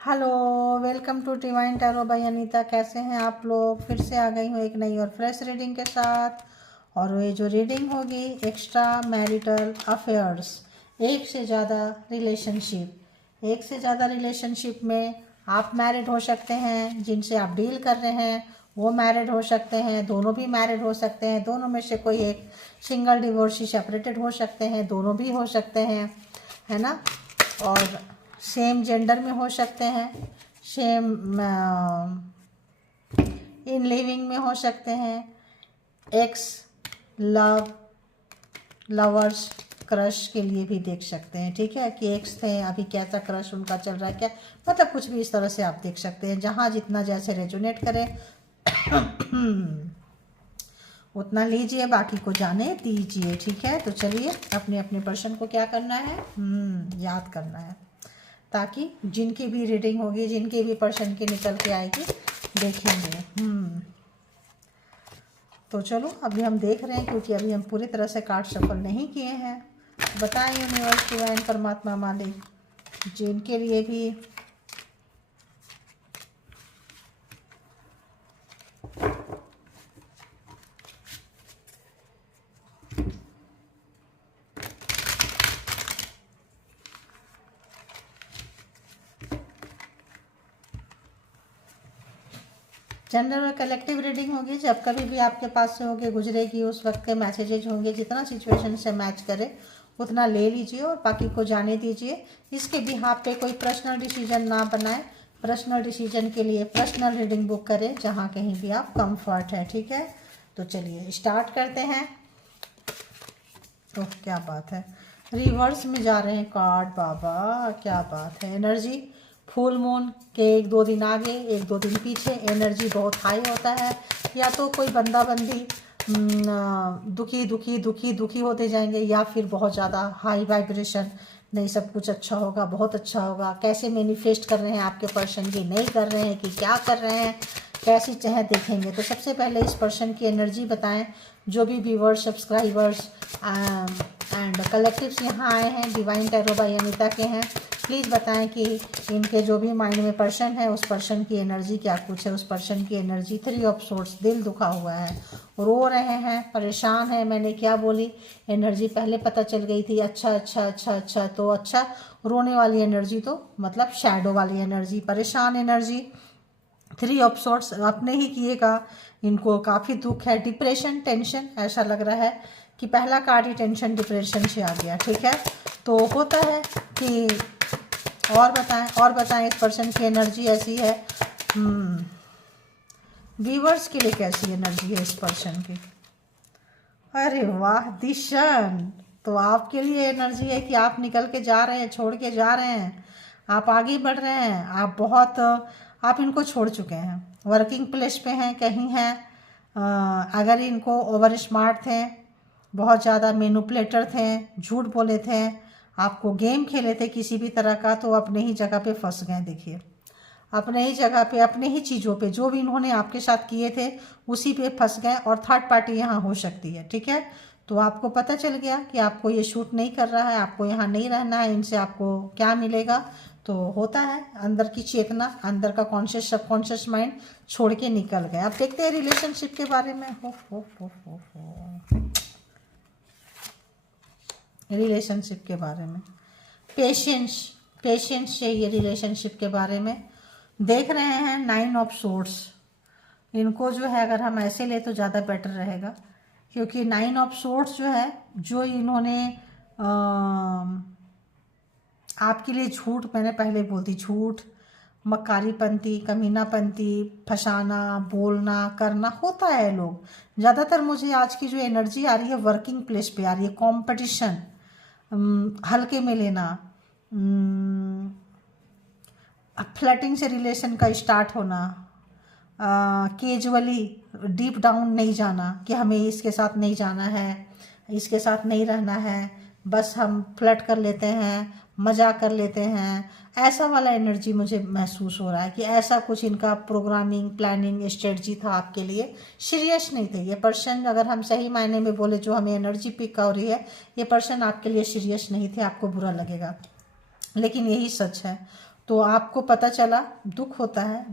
Hello, welcome to divine tarot by Anita. कैसे हैं आप लोग? फिर से आ गई हूँ एक नई और फ्रेश रीडिंग के साथ। और ये जो रीडिंग होगी, एक्स्ट्रा मैरिटल अफेयर्स, एक से ज़्यादा रिलेशनशिप में आप मैरिड हो सकते हैं। जिनसे आप डील कर रहे हैं वो मैरिड हो सकते हैं, दोनों भी मैरिड हो सकते हैं, दोनों में से कोई एक सिंगल डिवोर्सी सेपरेटेड हो सकते हैं, दोनों भी हो सकते हैं, है ना। और सेम जेंडर में हो सकते हैं, सेम इन लिविंग में हो सकते हैं, एक्स लवर्स क्रश के लिए भी देख सकते हैं। ठीक है, कि एक्स थे, अभी कैसा क्रश उनका चल रहा है, क्या मतलब कुछ भी इस तरह से आप देख सकते हैं। जहाँ जितना जैसे रेजोनेट करे उतना लीजिए, बाकी को जाने दीजिए। ठीक है, तो चलिए अपने अपने पर्सन को क्या करना है, याद करना है, ताकि जिनकी भी रीडिंग होगी, जिनके भी पर्सन की निकल के आएगी, देखेंगे। तो चलो अभी हम देख रहे हैं, क्योंकि अभी हम पूरी तरह से कार्ड शफल नहीं किए हैं। बताएं यूनिवर्स, डिवाइन, परमात्मा, मालिक, जिनके लिए भी जनरल और कलेक्टिव रीडिंग होगी। जब कभी भी आपके पास से होगी, गुजरेगी, उस वक्त के मैसेजेज होंगे, जितना सिचुएशन से मैच करे उतना ले लीजिए और बाकी को जाने दीजिए। इसके बिहाफ पे कोई पर्सनल डिसीजन ना बनाए। पर्सनल डिसीजन के लिए पर्सनल रीडिंग बुक करें, जहाँ कहीं भी आप कंफर्ट है। ठीक है, तो चलिए स्टार्ट करते हैं। ओह, क्या बात है, रिवर्स में जा रहे हैं कार्ड, बाबा क्या बात है। एनर्जी फुल मून के 1-2 दिन आगे 1-2 दिन पीछे एनर्जी बहुत हाई होता है। या तो कोई बंदा बंदी दुखी दुखी दुखी दुखी होते जाएंगे, या फिर बहुत ज़्यादा हाई वाइब्रेशन, नहीं सब कुछ अच्छा होगा, बहुत अच्छा होगा। कैसे मैनिफेस्ट कर रहे हैं आपके पर्सन की, नहीं कर रहे हैं कि क्या कर रहे हैं, कैसी चाहे देखेंगे। तो सबसे पहले इस पर्सन की एनर्जी बताएं। जो भी व्यूवर्स, सब्सक्राइबर्स एंड कलेक्टिव्स यहाँ आए हैं, डिवाइन टैरो बाय अनीता के हैं, प्लीज़ बताएं कि इनके जो भी माइंड में पर्सन है, उस पर्सन की एनर्जी क्या कुछ है। उस पर्सन की एनर्जी 3 ऑफ सोर्ट्स, दिल दुखा हुआ है, रो रहे हैं, परेशान है। मैंने क्या बोली, एनर्जी पहले पता चल गई थी। अच्छा अच्छा अच्छा अच्छा, तो अच्छा, रोने वाली एनर्जी तो मतलब शैडो वाली एनर्जी, परेशान एनर्जी, 3 ऑफ सोर्ट्स, अपने ही किएगा। इनको काफ़ी दुख है, डिप्रेशन, टेंशन, ऐसा लग रहा है कि पहला कार्ड ही टेंशन डिप्रेशन से आ गया। ठीक है, तो होता है कि और बताएं इस पर्सन की एनर्जी ऐसी है। व्यूवर्स के लिए कैसी एनर्जी है इस पर्सन की? अरे वाह, दिशन, तो आपके लिए एनर्जी है कि आप निकल के जा रहे हैं, छोड़ के जा रहे हैं, आप आगे बढ़ रहे हैं। आप इनको छोड़ चुके हैं, वर्किंग प्लेस पे हैं, कहीं हैं। अगर इनको ओवर स्मार्ट थे, बहुत ज़्यादा मैनिपुलेटर थे, झूठ बोले थे, आपको गेम खेले थे किसी भी तरह का, तो अपने ही जगह पे फंस गए। देखिए, अपने ही जगह पे, अपने ही चीज़ों पे, जो भी इन्होंने आपके साथ किए थे उसी पे फंस गए। और थर्ड पार्टी यहाँ हो सकती है। ठीक है, तो आपको पता चल गया कि आपको ये शूट नहीं कर रहा है, आपको यहाँ नहीं रहना है, इनसे आपको क्या मिलेगा। तो होता है, अंदर की चेतना, अंदर का कॉन्शियस सबकॉन्शियस माइंड छोड़ के निकल गए। अब देखते हैं रिलेशनशिप के बारे में। रिलेशनशिप के बारे में पेशेंस चाहिए। रिलेशनशिप के बारे में देख रहे हैं 9 ऑफ सोर्ट्स। इनको जो है, अगर हम ऐसे ले तो ज़्यादा बेटर रहेगा, क्योंकि 9 ऑफ सोर्ट्स जो है, जो इन्होंने आपके लिए झूठ, मैंने पहले बोलती, झूठ, मक्कारीपंती, कमीनापंती, फंसाना, बोलना, करना होता है लोग ज़्यादातर। मुझे आज की जो एनर्जी आ रही है वर्किंग प्लेस पे आ रही है, कंपटीशन, हल्के में लेना, फ्लर्टिंग से रिलेशन का स्टार्ट होना, कैजुअली डीप डाउन नहीं जाना कि हमें इसके साथ नहीं जाना है, इसके साथ नहीं रहना है, बस हम फ्लर्ट कर लेते हैं, मजाक कर लेते हैं। ऐसा वाला एनर्जी मुझे महसूस हो रहा है कि ऐसा कुछ इनका प्रोग्रामिंग, प्लानिंग, स्ट्रेटजी था आपके लिए। सीरियस नहीं थे ये पर्सन, अगर हम सही मायने में बोले, जो हमें एनर्जी पिक हो रही है, ये पर्सन आपके लिए सीरियस नहीं थे। आपको बुरा लगेगा, लेकिन यही सच है। तो आपको पता चला, दुख होता है,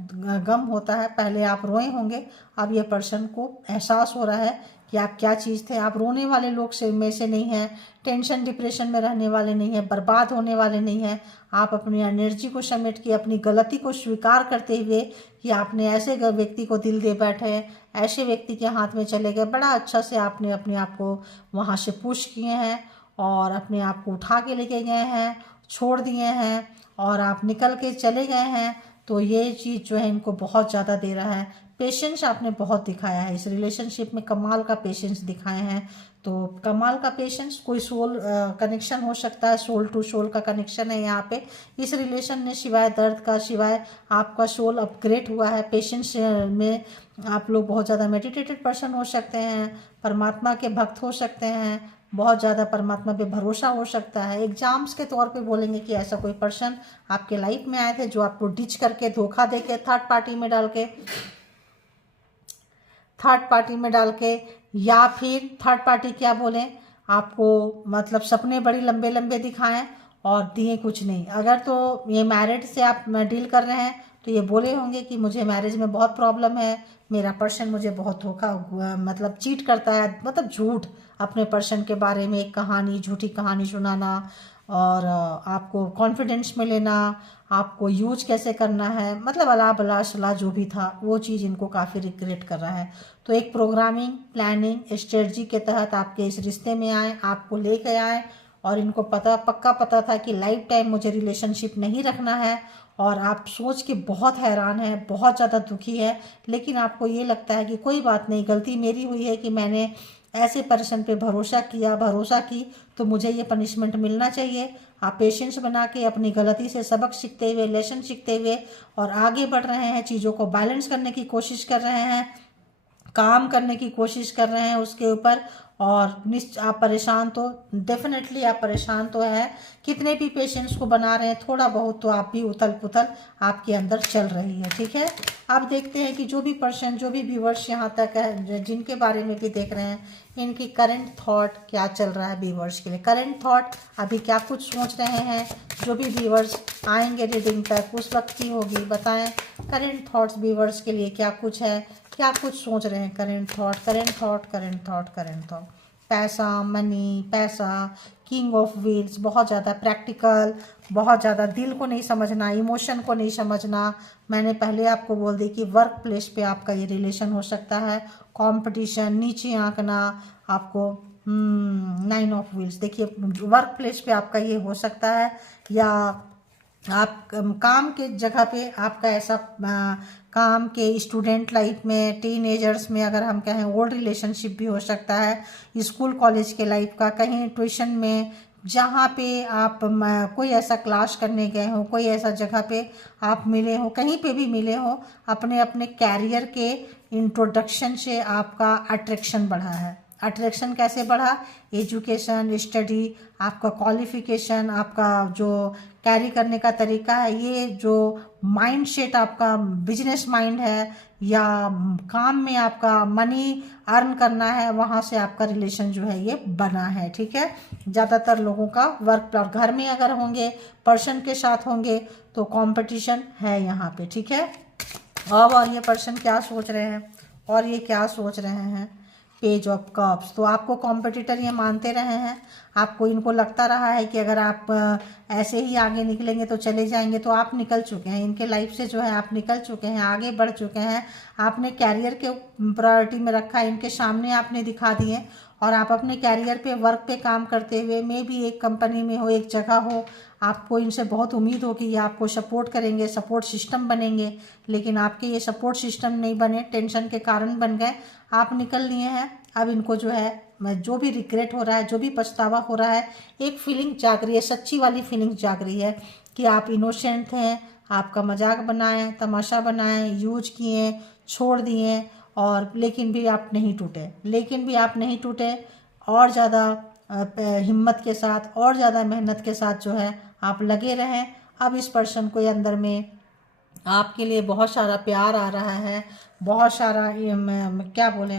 गम होता है, पहले आप रोए होंगे, अब ये पर्सन को एहसास हो रहा है कि आप क्या चीज़ थे। आप रोने वाले लोग में से नहीं हैं, टेंशन डिप्रेशन में रहने वाले नहीं हैं, बर्बाद होने वाले नहीं हैं। आप अपनी एनर्जी को समेट के अपनी गलती को स्वीकार करते हुए कि आपने ऐसे व्यक्ति को दिल दे बैठे, ऐसे व्यक्ति के हाथ में चले गए, बड़ा अच्छा से आपने अपने आप को वहाँ से पुश किए हैं और अपने आप को उठा के लेके गए हैं, छोड़ दिए हैं और आप निकल के चले गए हैं। तो ये चीज़ जो है इनको बहुत ज़्यादा दे रहा है। पेशेंस आपने बहुत दिखाया है इस रिलेशनशिप में, कमाल का पेशेंस दिखाए हैं। तो कमाल का पेशेंस, कोई सोल कनेक्शन हो सकता है, सोल टू सोल का कनेक्शन है यहाँ पे इस रिलेशन में। सिवाय दर्द का, सिवाय आपका सोल अपग्रेड हुआ है पेशेंस में। आप लोग बहुत ज़्यादा मेडिटेटेड पर्सन हो सकते हैं, परमात्मा के भक्त हो सकते हैं, बहुत ज़्यादा परमात्मा पे भरोसा हो सकता है। एग्जाम्स के तौर पे बोलेंगे कि ऐसा कोई पर्सन आपके लाइफ में आए थे जो आपको डिच करके, धोखा देके, थर्ड पार्टी में डाल के या फिर थर्ड पार्टी क्या बोले, आपको मतलब सपने बड़ी लंबे लंबे दिखाएं और दिए कुछ नहीं। अगर तो ये मैरिड से आप डील कर रहे हैं तो ये बोले होंगे कि मुझे मैरिज में बहुत प्रॉब्लम है, मेरा पर्सन मुझे बहुत धोखा मतलब चीट करता है, मतलब झूठ अपने पर्सन के बारे में एक कहानी, झूठी कहानी सुनाना और आपको कॉन्फिडेंस में लेना, आपको यूज कैसे करना है, मतलब अला बला सला जो भी था वो चीज़ इनको काफ़ी रिग्रेट कर रहा है। तो एक प्रोग्रामिंग, प्लानिंग, स्ट्रेटजी के तहत आपके इस रिश्ते में आए, आपको लेके आए और इनको पक्का पता था कि लाइफ टाइम मुझे रिलेशनशिप नहीं रखना है। और आप सोच के बहुत हैरान हैं, बहुत ज़्यादा दुखी है, लेकिन आपको ये लगता है कि कोई बात नहीं, गलती मेरी हुई है कि मैंने ऐसे पर्सन पे भरोसा की तो मुझे ये पनिशमेंट मिलना चाहिए। आप पेशेंस बना के अपनी गलती से सबक सीखते हुए, लेसन सीखते हुए और आगे बढ़ रहे हैं, चीज़ों को बैलेंस करने की कोशिश कर रहे हैं, काम करने की कोशिश कर रहे हैं उसके ऊपर। और आप परेशान तो डेफिनेटली आप परेशान तो है, कितने भी पेशेंट्स को बना रहे हैं, थोड़ा बहुत तो आप भी उथल पुथल आपके अंदर चल रही है। ठीक है, अब देखते हैं कि जो भी पर्सन, जो भी व्यूवर्स यहाँ तक है, जिनके बारे में भी देख रहे हैं, इनकी करंट थॉट क्या चल रहा है व्यूवर्स के लिए। करंट थॉट अभी क्या कुछ सोच रहे हैं, जो भी व्यूवर्स आएंगे रीडिंग तक उस वक्त की होगी, बताएं करंट थॉट्स व्यूवर्स के लिए क्या कुछ है, क्या कुछ सोच रहे हैं। करंट थॉट पैसा, मनी, पैसा, किंग ऑफ व्हील्स, बहुत ज़्यादा प्रैक्टिकल, बहुत ज़्यादा दिल को नहीं समझना, इमोशन को नहीं समझना। मैंने पहले आपको बोल दी कि वर्क प्लेस पे आपका ये रिलेशन हो सकता है, कंपटीशन, नीचे आंकना, आपको 9 ऑफ व्हील्स, देखिए वर्क प्लेस पे आपका ये हो सकता है, या आप काम के जगह पे आपका ऐसा काम के स्टूडेंट लाइफ में, टीनेजर्स में अगर हम कहें, ओल्ड रिलेशनशिप भी हो सकता है, स्कूल कॉलेज के लाइफ का, कहीं ट्यूशन में, जहाँ पे आप कोई ऐसा क्लास करने गए हो, कोई ऐसा जगह पे आप मिले हो, कहीं पे भी मिले हो, अपने अपने कैरियर के इंट्रोडक्शन से आपका अट्रैक्शन बढ़ा है। अट्रैक्शन कैसे बढ़ा, एजुकेशन, स्टडी, आपका क्वालिफिकेशन, आपका जो कैरी करने का तरीका है, ये जो माइंड सेट आपका बिजनेस माइंड है, या काम में आपका मनी अर्न करना है, वहाँ से आपका रिलेशन जो है ये बना है। ठीक है, ज़्यादातर लोगों का वर्क और घर में अगर होंगे, पर्सन के साथ होंगे तो कंपटीशन है यहाँ पे। ठीक है, और ये पर्सन क्या सोच रहे हैं, और ये क्या सोच रहे हैं, पेज ऑफ कप्स। तो आपको कॉम्पिटिटर ये मानते रहे हैं, आपको इनको लगता रहा है कि अगर आप ऐसे ही आगे निकलेंगे तो चले जाएंगे, तो आप निकल चुके हैं इनके लाइफ से, जो है आप निकल चुके हैं, आगे बढ़ चुके हैं। आपने कैरियर के प्रायोरिटी में रखा है, इनके सामने आपने दिखा दिए, और आप अपने कैरियर पे, वर्क पे काम करते हुए, मे भी एक कंपनी में हो, एक जगह हो, आपको इनसे बहुत उम्मीद हो कि ये आपको सपोर्ट करेंगे, सपोर्ट सिस्टम बनेंगे, लेकिन आपके ये सपोर्ट सिस्टम नहीं बने, टेंशन के कारण बन गए, आप निकल लिए हैं। अब इनको जो है, जो भी रिग्रेट हो रहा है, जो भी पछतावा हो रहा है, एक फीलिंग जाग रही है, सच्ची वाली फीलिंग जाग रही है कि आप इनोसेंट हैं, आपका मजाक बनाएं, तमाशा बनाएं, यूज किए, छोड़ दिए, और लेकिन भी आप नहीं टूटे, और ज़्यादा हिम्मत के साथ और ज़्यादा मेहनत के साथ जो है आप लगे रहें। अब इस पर्सन को अंदर में आपके लिए बहुत सारा प्यार आ रहा है, बहुत सारा क्या बोले,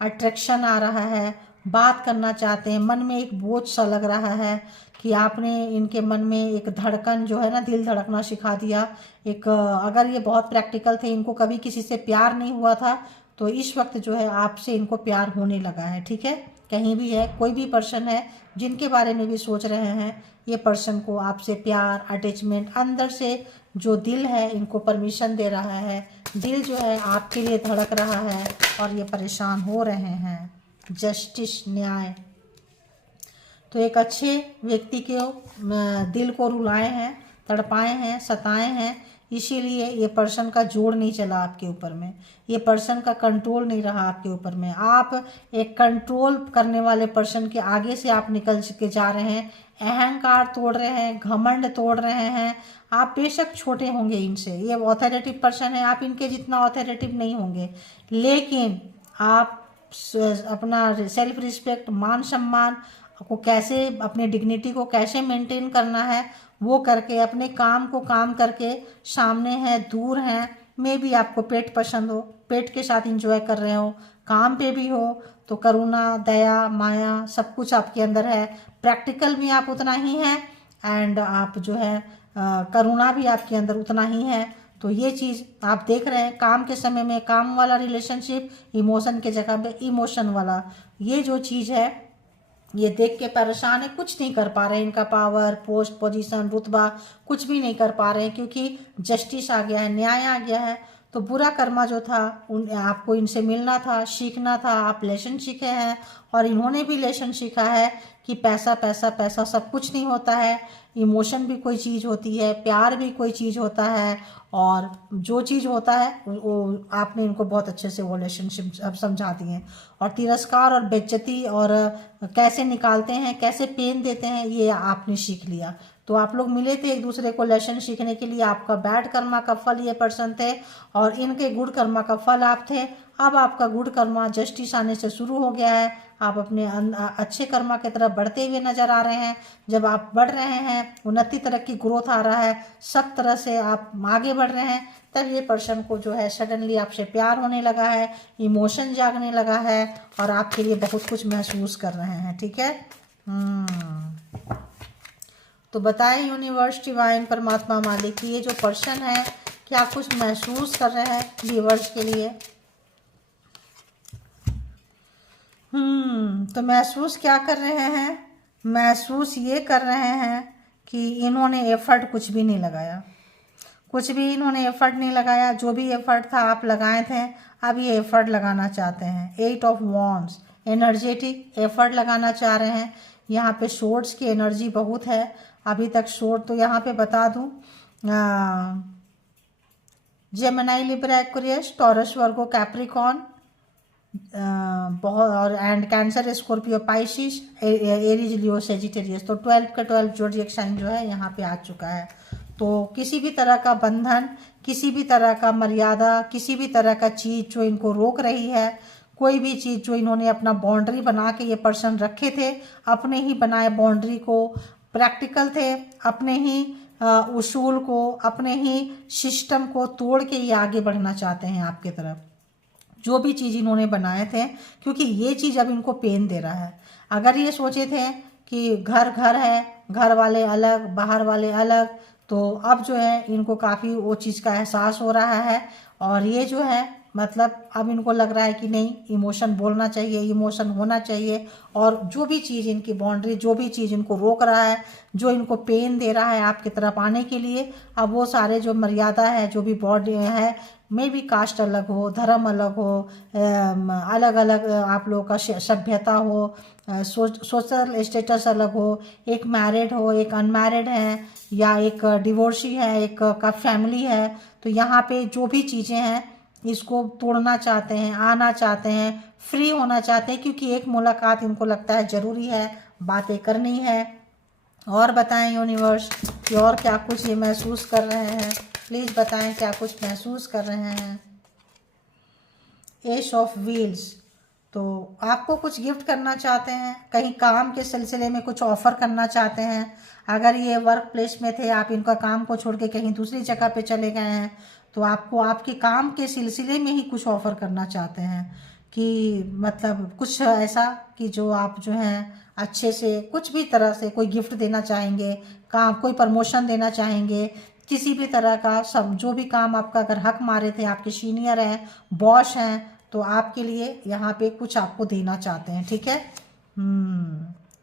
अट्रैक्शन आ रहा है, बात करना चाहते हैं, मन में एक बोझ सा लग रहा है, कि आपने इनके मन में एक धड़कन जो है ना, दिल धड़कना सिखा दिया। एक अगर ये बहुत प्रैक्टिकल थे, इनको कभी किसी से प्यार नहीं हुआ था, तो इस वक्त जो है आपसे इनको प्यार होने लगा है। ठीक है, कहीं भी है, कोई भी पर्सन है जिनके बारे में भी सोच रहे हैं, ये पर्सन को आपसे प्यार, अटैचमेंट, अंदर से जो दिल है इनको परमिशन दे रहा है। दिल जो है आपके लिए धड़क रहा है और ये परेशान हो रहे हैं। जस्टिस, न्याय। तो एक अच्छे व्यक्ति के दिल को रुलाए हैं, तड़पाए हैं, सताए हैं, इसीलिए ये पर्सन का जोड़ नहीं चला आपके ऊपर में, ये पर्सन का कंट्रोल नहीं रहा आपके ऊपर में। आप एक कंट्रोल करने वाले पर्सन के आगे से आप निकल के जा रहे हैं, अहंकार तोड़ रहे हैं, घमंड तोड़ रहे हैं। आप बेशक छोटे होंगे इनसे, ये ऑथोरेटिव पर्सन है, आप इनके जितना ऑथोरेटिव नहीं होंगे, लेकिन आप अपना सेल्फ रिस्पेक्ट, मान सम्मान को कैसे, अपने डिग्निटी को कैसे मेंटेन करना है, वो करके, अपने काम को काम करके, सामने है, दूर हैं, में भी आपको पेट पसंद हो, पेट के साथ एंजॉय कर रहे हो, काम पे भी हो, तो करुणा, दया, माया सब कुछ आपके अंदर है। प्रैक्टिकल भी आप उतना ही हैं, एंड आप जो है करुणा भी आपके अंदर उतना ही है। तो ये चीज़ आप देख रहे हैं, काम के समय में काम वाला रिलेशनशिप, इमोशन के जगह पे इमोशन वाला, ये जो चीज़ है ये देख के परेशान है, कुछ नहीं कर पा रहे हैं। इनका पावर, पोस्ट, पोजीशन, रुतबा कुछ भी नहीं कर पा रहे हैं, क्योंकि जस्टिस आ गया है, न्याय आ गया है। तो बुरा कर्मा जो था, आपको इनसे मिलना था, सीखना था, आप लेसन सीखे हैं, और इन्होंने भी लेसन सीखा है कि पैसा पैसा पैसा सब कुछ नहीं होता है, इमोशन भी कोई चीज़ होती है, प्यार भी कोई चीज़ होता है, और जो चीज़ होता है वो आपने इनको बहुत अच्छे से वो रिलेशनशिप अब समझा दिए हैं। और तिरस्कार और बेइज्जती और कैसे निकालते हैं, कैसे पेन देते हैं, ये आपने सीख लिया। तो आप लोग मिले थे एक दूसरे को लेसन सीखने के लिए, आपका बैड कर्मा का फल ये पर्सन थे और इनके गुड कर्मा का फल आप थे। अब आपका गुड कर्मा जस्टिस आने से शुरू हो गया है, आप अपने अच्छे कर्मा की तरफ बढ़ते हुए नजर आ रहे हैं। जब आप बढ़ रहे हैं, उन्नति तरह की ग्रोथ आ रहा है, सब तरह से आप आगे बढ़ रहे हैं, तब ये पर्सन को जो है सडनली आपसे प्यार होने लगा है, इमोशन जागने लगा है, और आपके लिए बहुत कुछ महसूस कर रहे हैं। ठीक है, तो बताएं यूनिवर्स, डिवाइन, परमात्मा, मालिक की ये जो पर्सन है क्या कुछ महसूस कर रहे हैं व्यूअर्स के लिए। तो महसूस क्या कर रहे हैं, महसूस ये कर रहे हैं कि इन्होंने एफर्ट कुछ भी नहीं लगाया, कुछ भी इन्होंने एफर्ट नहीं लगाया। जो भी एफर्ट था आप लगाए थे, अब ये एफर्ट लगाना चाहते हैं। 8 ऑफ वॉन्ड्स, एनर्जेटिक एफर्ट लगाना चाह रहे हैं। यहाँ पे सोर्ड्स की एनर्जी बहुत है अभी तक। सोर्ड तो यहाँ पे बता दूँ, जेमिनी, लिब्रा, एक्वेरियस, टॉरस, वर्गो, कैप्रिकॉन, बहुत, और and cancer, Scorpio, Pisces, Aries, Leo, Sagittarius. तो 12 का 12 जोडिएक साइन जो है यहाँ पे आ चुका है। तो किसी भी तरह का बंधन, किसी भी तरह का मर्यादा, किसी भी तरह का चीज़ जो इनको रोक रही है, कोई भी चीज़ जो इन्होंने अपना बाउंड्री बना के ये पर्सन रखे थे, अपने ही बनाए बाउंड्री को, प्रैक्टिकल थे, अपने ही उसूल को, अपने ही सिस्टम को तोड़ के ये आगे बढ़ना चाहते हैं आपके तरफ। जो भी चीज़ इन्होंने बनाए थे, क्योंकि ये चीज़ अब इनको पेन दे रहा है। अगर ये सोचे थे कि घर घर है, घर वाले अलग, बाहर वाले अलग, तो अब जो है इनको काफ़ी वो चीज़ का एहसास हो रहा है। और ये जो है मतलब अब इनको लग रहा है कि नहीं, इमोशन बोलना चाहिए, इमोशन होना चाहिए। और जो भी चीज़ इनकी बाउंड्री, जो भी चीज़ इनको रोक रहा है, जो इनको पेन दे रहा है आपकी तरफ आने के लिए, अब वो सारे जो मर्यादा है, जो भी बॉडी है, मे भी कास्ट अलग हो, धर्म अलग हो, अलग अलग आप लोगों का सभ्यता हो, सोशल स्टेटस अलग हो, एक मैरिड हो, एक अनमैरिड है, या एक डिवोर्सी है, एक का फैमिली है, तो यहाँ पे जो भी चीज़ें हैं इसको तोड़ना चाहते हैं, आना चाहते हैं, फ्री होना चाहते हैं, क्योंकि एक मुलाकात इनको लगता है ज़रूरी है, बातें करनी है। और बताएं यूनिवर्स कि और क्या कुछ ये महसूस कर रहे हैं, प्लीज़ बताएं क्या कुछ महसूस कर रहे हैं। एस ऑफ व्हील्स, तो आपको कुछ गिफ्ट करना चाहते हैं, कहीं काम के सिलसिले में कुछ ऑफ़र करना चाहते हैं। अगर ये वर्क प्लेस में थे, आप इनका काम को छोड़ के कहीं दूसरी जगह पे चले गए हैं, तो आपको आपके काम के सिलसिले में ही कुछ ऑफ़र करना चाहते हैं। कि मतलब कुछ ऐसा कि जो आप जो है अच्छे से कुछ भी तरह से कोई गिफ्ट देना चाहेंगे, काम कोई प्रमोशन देना चाहेंगे, किसी भी तरह का सब जो भी काम आपका अगर हक मारे थे, आपके सीनियर हैं, बॉस हैं, तो आपके लिए यहाँ पे कुछ आपको देना चाहते हैं, ठीक है।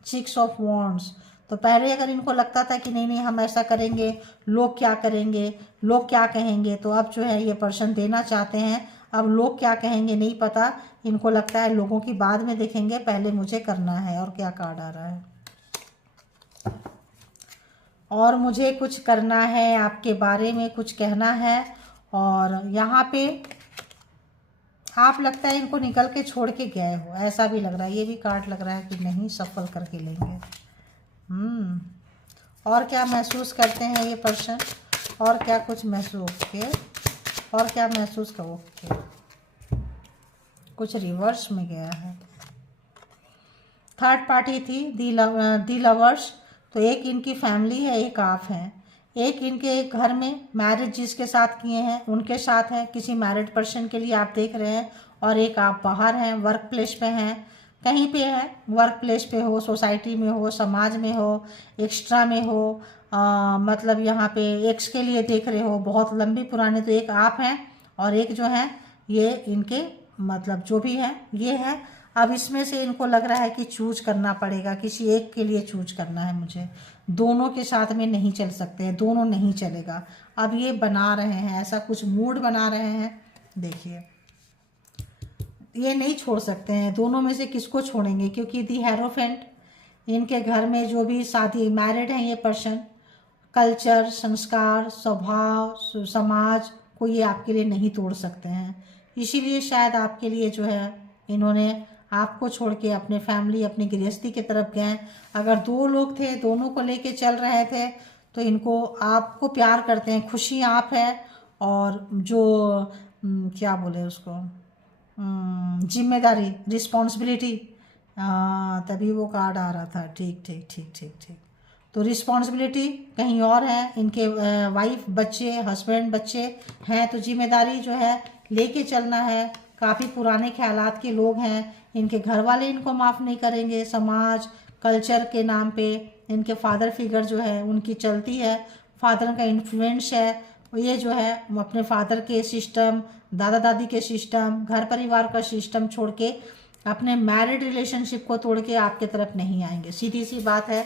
6 ऑफ वॉन्ड्स। तो पहले अगर इनको लगता था कि नहीं नहीं हम ऐसा करेंगे, लोग क्या करेंगे, लोग क्या कहेंगे, तो अब जो है ये पर्सन देना चाहते हैं। अब लोग क्या कहेंगे नहीं पता, इनको लगता है लोगों की बाद में देखेंगे, पहले मुझे करना है। और क्या कार्ड आ रहा है, और मुझे कुछ करना है, आपके बारे में कुछ कहना है। और यहाँ पे आप लगता है इनको निकल के छोड़ के गए हो, ऐसा भी लग रहा है। ये भी कार्ड लग रहा है कि नहीं सफल करके लेंगे। और क्या महसूस करते हैं ये पर्सन, और क्या कुछ महसूस ओके, और क्या महसूस करो ओके। कुछ रिवर्स में गया है। थर्ड पार्टी थी दी लवर्स। तो एक इनकी फैमिली है, एक आप हैं। एक इनके घर में मैरिज जिसके साथ किए हैं उनके साथ है, किसी मैरिड पर्सन के लिए आप देख रहे हैं। और एक आप बाहर हैं, वर्क प्लेस पे हैं, कहीं पे है, वर्क प्लेस पे हो, सोसाइटी में हो, समाज में हो, एक्स्ट्रा में हो, मतलब यहाँ पे एक्स के लिए देख रहे हो, बहुत लंबी पुरानी। तो एक आप हैं और एक जो है ये इनके मतलब जो भी है ये है। अब इसमें से इनको लग रहा है कि चूज करना पड़ेगा, किसी एक के लिए चूज करना है मुझे। दोनों के साथ में नहीं चल सकते हैं, दोनों नहीं चलेगा। अब ये बना रहे हैं, ऐसा कुछ मूड बना रहे हैं। देखिए ये नहीं छोड़ सकते हैं, दोनों में से किसको छोड़ेंगे, क्योंकि दी हेरोफेंट इनके घर में जो भी शादी मैरिड हैं ये पर्सन, कल्चर, संस्कार, स्वभाव, समाज को ये आपके लिए नहीं तोड़ सकते हैं। इसीलिए शायद आपके लिए जो है इन्होंने आपको छोड़ के अपने फैमिली, अपनी गृहस्थी की तरफ गए। अगर दो लोग थे, दोनों को लेके चल रहे थे, तो इनको आपको प्यार करते हैं, खुशी आप है। और जो क्या बोले उसको, जिम्मेदारी, रिस्पॉन्सिबिलिटी, तभी वो कार्ड आ रहा था। ठीक ठीक ठीक ठीक ठीक। तो रिस्पॉन्सिबिलिटी कहीं और है, इनके वाइफ, बच्चे, हस्बैंड, बच्चे हैं, तो जिम्मेदारी जो है लेके चलना है। काफ़ी पुराने ख्यालात के लोग हैं, इनके घर वाले इनको माफ़ नहीं करेंगे। समाज, कल्चर के नाम पे इनके फादर फिगर जो है उनकी चलती है, फादर का इन्फ्लुएंस है। ये जो है अपने फादर के सिस्टम, दादा दादी के सिस्टम, घर परिवार का सिस्टम छोड़ के अपने मैरिड रिलेशनशिप को तोड़ के आपके तरफ नहीं आएंगे। सीधी सी बात है।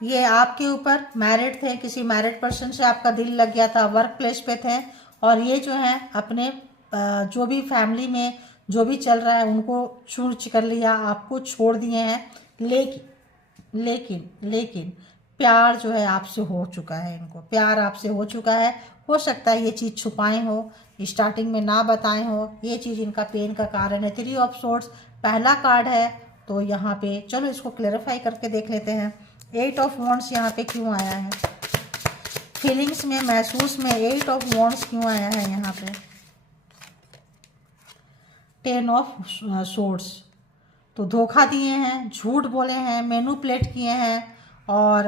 ये आपके ऊपर मैरिड थे, किसी मैरिड पर्सन से आपका दिल लग गया था, वर्क प्लेस पे थे, और ये जो है अपने जो भी फैमिली में जो भी चल रहा है उनको चूज कर लिया, आपको छोड़ दिए हैं। लेकिन लेकिन लेकिन प्यार जो है आपसे हो चुका है, इनको प्यार आपसे हो चुका है। हो सकता है ये चीज़ छुपाए हो, स्टार्टिंग में ना बताए हो, ये चीज़ इनका पेन का कारण है। 3 ऑफ सोर्ड्स पहला कार्ड है, तो यहाँ पे चलो इसको क्लेरिफाई करके देख लेते हैं। 8 ऑफ वॉन्ड्स यहाँ पे क्यों आया है, फीलिंग्स में, महसूस में 8 ऑफ वॉन्ड्स क्यों आया है यहाँ पे। 10 ऑफ सोर्ड्स, तो धोखा दिए हैं, झूठ बोले हैं, मैनिपुलेट किए हैं। और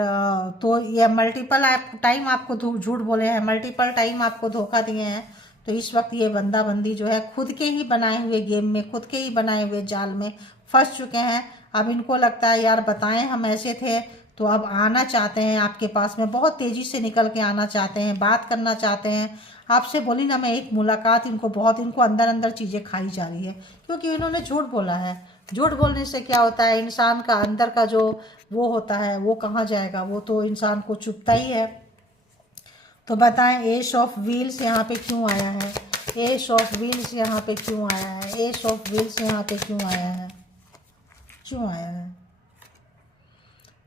तो ये मल्टीपल टाइम आपको झूठ बोले हैं, मल्टीपल टाइम आपको धोखा दिए हैं। तो इस वक्त ये बंदा बंदी जो है खुद के ही बनाए हुए गेम में, खुद के ही बनाए हुए जाल में फंस चुके हैं। अब इनको लगता है यार बताएं हम ऐसे थे, तो अब आना चाहते हैं आपके पास में, बहुत तेज़ी से निकल के आना चाहते हैं, बात करना चाहते हैं आपसे। बोली ना मैं, एक मुलाकात इनको बहुत, इनको अंदर अंदर चीज़ें खाई जा रही है, क्योंकि इन्होंने झूठ बोला है। झूठ बोलने से क्या होता है, इंसान का अंदर का जो वो होता है वो कहाँ जाएगा, वो तो इंसान को चुभता ही है। तो बताएं एस ऑफ व्हील्स यहाँ पे क्यों आया है, एस ऑफ व्हील्स यहाँ पे क्यों आया है, एस ऑफ व्हील्स यहाँ पे क्यों आया है, क्यों आया है।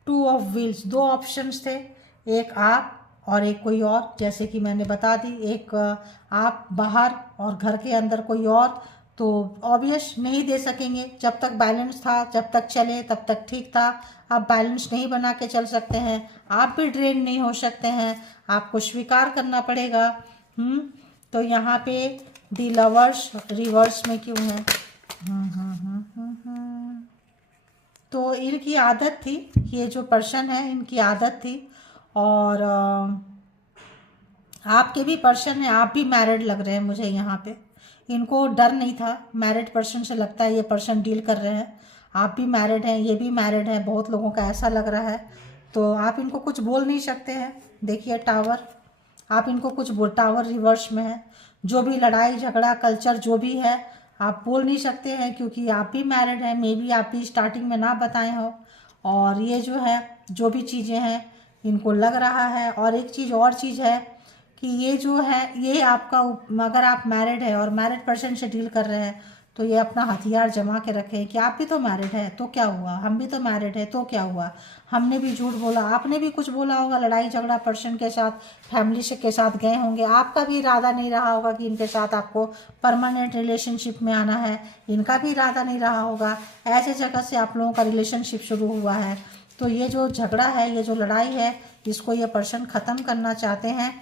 2 ऑफ व्हील्स, 2 ऑप्शंस थे, एक आप और एक कोई और, जैसे कि मैंने बता दी, एक आप बाहर और घर के अंदर कोई और। तो ऑब्वियस नहीं दे सकेंगे, जब तक बैलेंस था, जब तक चले तब तक ठीक था। आप बैलेंस नहीं बना के चल सकते हैं, आप भी ड्रेन नहीं हो सकते हैं, आपको स्वीकार करना पड़ेगा। तो यहाँ पे दी लवर्स रिवर्स में क्यों है। तो इनकी आदत थी, ये जो पर्सन है इनकी आदत थी। और आपके भी पर्सन है, आप भी मैरिड लग रहे हैं मुझे यहाँ पे। इनको डर नहीं था। मैरिड पर्सन से लगता है ये पर्सन डील कर रहे हैं, आप भी मैरिड हैं, ये भी मैरिड है, बहुत लोगों का ऐसा लग रहा है। तो आप इनको कुछ बोल नहीं सकते हैं। देखिए टावर, आप इनको कुछ टावर रिवर्स में है। जो भी लड़ाई झगड़ा कल्चर जो भी है आप बोल नहीं सकते हैं, क्योंकि आप भी मैरिड हैं। मे बी आप भी स्टार्टिंग में ना बताए हो। और ये जो है जो भी चीज़ें हैं इनको लग रहा है। और एक चीज़ और चीज़ है कि ये जो है ये आपका, अगर आप मैरिड है और मैरिड पर्सन से डील कर रहे हैं तो ये अपना हथियार जमा के रखें कि आप भी तो मैरिड है तो क्या हुआ, हम भी तो मैरिड है तो क्या हुआ, हमने भी झूठ बोला, आपने भी कुछ बोला होगा, लड़ाई झगड़ा पर्सन के साथ फैमिली से के साथ गए होंगे, आपका भी इरादा नहीं रहा होगा कि इनके साथ आपको परमानेंट रिलेशनशिप में आना है, इनका भी इरादा नहीं रहा होगा। ऐसे जगह से आप लोगों का रिलेशनशिप शुरू हुआ है। तो ये जो झगड़ा है, ये जो लड़ाई है, इसको ये पर्सन ख़त्म करना चाहते हैं,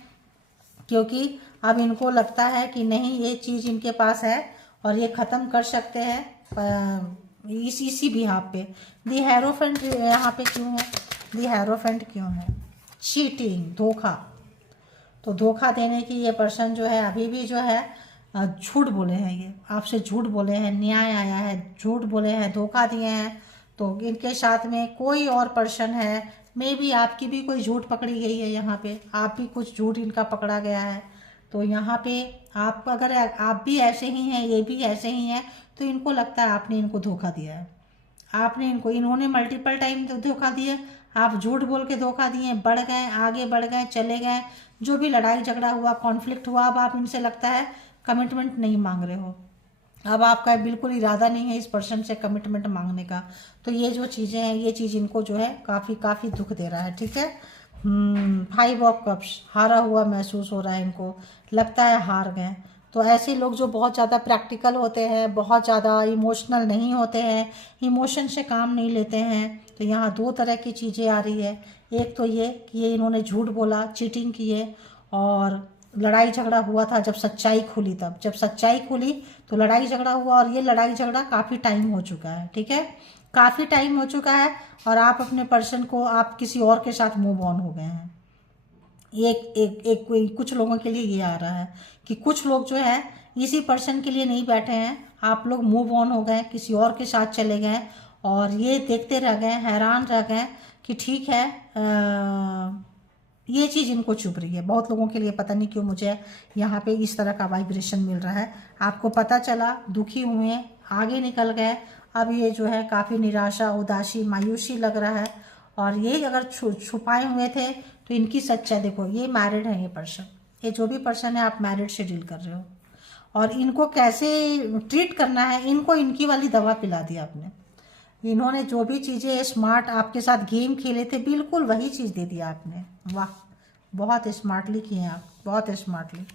क्योंकि अब इनको लगता है कि नहीं ये चीज़ इनके पास है और ये ख़त्म कर सकते हैं इसी बिहाफ पे। दी हेरोफेंट यहाँ पे क्यों है, दी हेरोफेंट क्यों है? चीटिंग, धोखा। तो धोखा देने की ये पर्सन जो है अभी भी जो है झूठ बोले हैं, ये आपसे झूठ बोले हैं, न्याय आया है, झूठ बोले हैं, धोखा दिए हैं। तो इनके साथ में कोई और पर्सन है, मे बी आपकी भी कोई झूठ पकड़ी गई है यहाँ पे, आप भी कुछ झूठ इनका पकड़ा गया है। तो यहाँ पे आप अगर आप भी ऐसे ही हैं, ये भी ऐसे ही हैं, तो इनको लगता है आपने इनको धोखा दिया है। आपने इनको, इन्होंने मल्टीपल टाइम धोखा दिया, आप झूठ बोल के धोखा दिए, बढ़ गए, आगे बढ़ गए, चले गए, जो भी लड़ाई झगड़ा हुआ, कॉन्फ्लिक्ट हुआ, अब आप इनसे लगता है कमिटमेंट नहीं मांग रहे हो, अब आपका बिल्कुल इरादा नहीं है इस पर्सन से कमिटमेंट मांगने का। तो ये जो चीज़ें हैं, ये चीज़ इनको जो है काफ़ी दुख दे रहा है। ठीक है, 5 ऑफ कप्स, हारा हुआ महसूस हो रहा है इनको, लगता है हार गए। तो ऐसे लोग जो बहुत ज़्यादा प्रैक्टिकल होते हैं, बहुत ज़्यादा इमोशनल नहीं होते हैं, इमोशन से काम नहीं लेते हैं, तो यहाँ 2 तरह की चीज़ें आ रही है। एक तो ये कि ये इन्होंने झूठ बोला, चीटिंग किए, और लड़ाई झगड़ा हुआ था जब सच्चाई खुली, तब जब सच्चाई खुली तो लड़ाई झगड़ा हुआ, और ये लड़ाई झगड़ा काफ़ी टाइम हो चुका है। ठीक है, काफ़ी टाइम हो चुका है, और आप अपने पर्सन को, आप किसी और के साथ मूव ऑन हो गए हैं। कुछ लोगों के लिए ये आ रहा है कि कुछ लोग जो है इसी पर्सन के लिए नहीं बैठे हैं, आप लोग मूव ऑन हो गए, किसी और के साथ चले गए, और ये देखते रह गए, हैरान रह गए कि ठीक है, ये चीज़ इनको चुभ रही है। बहुत लोगों के लिए पता नहीं क्यों मुझे यहाँ पे इस तरह का वाइब्रेशन मिल रहा है। आपको पता चला, दुखी हुए, आगे निकल गए, अब ये जो है काफ़ी निराशा, उदासी, मायूसी लग रहा है। और ये अगर छुपाए हुए थे तो इनकी सच्चाई देखो, ये मैरिड है, ये पर्सन, ये जो भी पर्सन है आप मैरिड से डील कर रहे हो, और इनको कैसे ट्रीट करना है, इनको इनकी वाली दवा पिला दी आपने। इन्होंने जो भी चीज़ें स्मार्ट आपके साथ गेम खेले थे, बिल्कुल वही चीज़ दे दिया आपने। वाह, बहुत स्मार्टली किए हैं आप, बहुत स्मार्टली।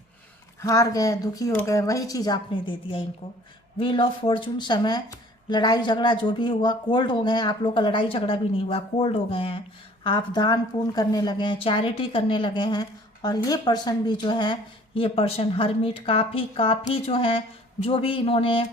हार गए, दुखी हो गए, वही चीज़ आपने दे दिया इनको। व्हील ऑफ फॉर्चून, समय, लड़ाई झगड़ा जो भी हुआ, कोल्ड हो गए हैं आप लोग का, लड़ाई झगड़ा भी नहीं हुआ, कोल्ड हो गए हैं आप, दान पुण्य करने लगे हैं, चैरिटी करने लगे हैं। और ये पर्सन भी जो है, ये पर्सन हरमिट, काफ़ी जो है, जो भी इन्होंने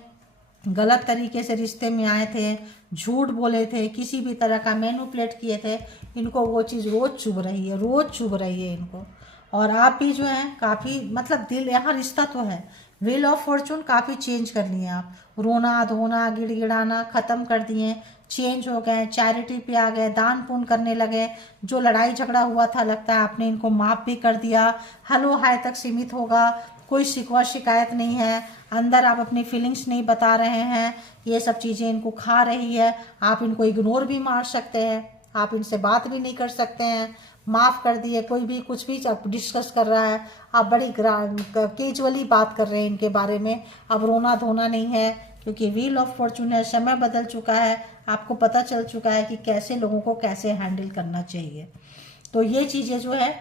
गलत तरीके से रिश्ते में आए थे, झूठ बोले थे, किसी भी तरह का मैनिपुलेट किए थे, इनको वो चीज़ रोज़ चुभ रही है, रोज़ चुभ रही है इनको। और आप भी जो है काफ़ी, मतलब दिल, यहाँ रिश्ता तो है, व्हील ऑफ फॉर्चून काफ़ी चेंज कर लिए आप, रोना धोना गिड़गिड़ाना ख़त्म कर दिए, चेंज हो गए, चैरिटी पे आ गए, दान पुण्य करने लगे। जो लड़ाई झगड़ा हुआ था लगता है आपने इनको माफ़ भी कर दिया, हेलो हाय तक सीमित होगा, कोई शिकवा शिकायत नहीं है, अंदर आप अपनी फीलिंग्स नहीं बता रहे हैं, ये सब चीज़ें इनको खा रही है। आप इनको इग्नोर भी मार सकते हैं, आप इनसे बात भी नहीं कर सकते हैं, माफ़ कर दिए, कोई भी कुछ भी डिस्कस कर रहा है, आप बड़ी कैजुअली बात कर रहे हैं इनके बारे में। अब रोना धोना नहीं है, क्योंकि व्हील ऑफ फॉर्चून है, समय बदल चुका है, आपको पता चल चुका है कि कैसे लोगों को कैसे हैंडल करना चाहिए। तो ये चीज़ें जो है,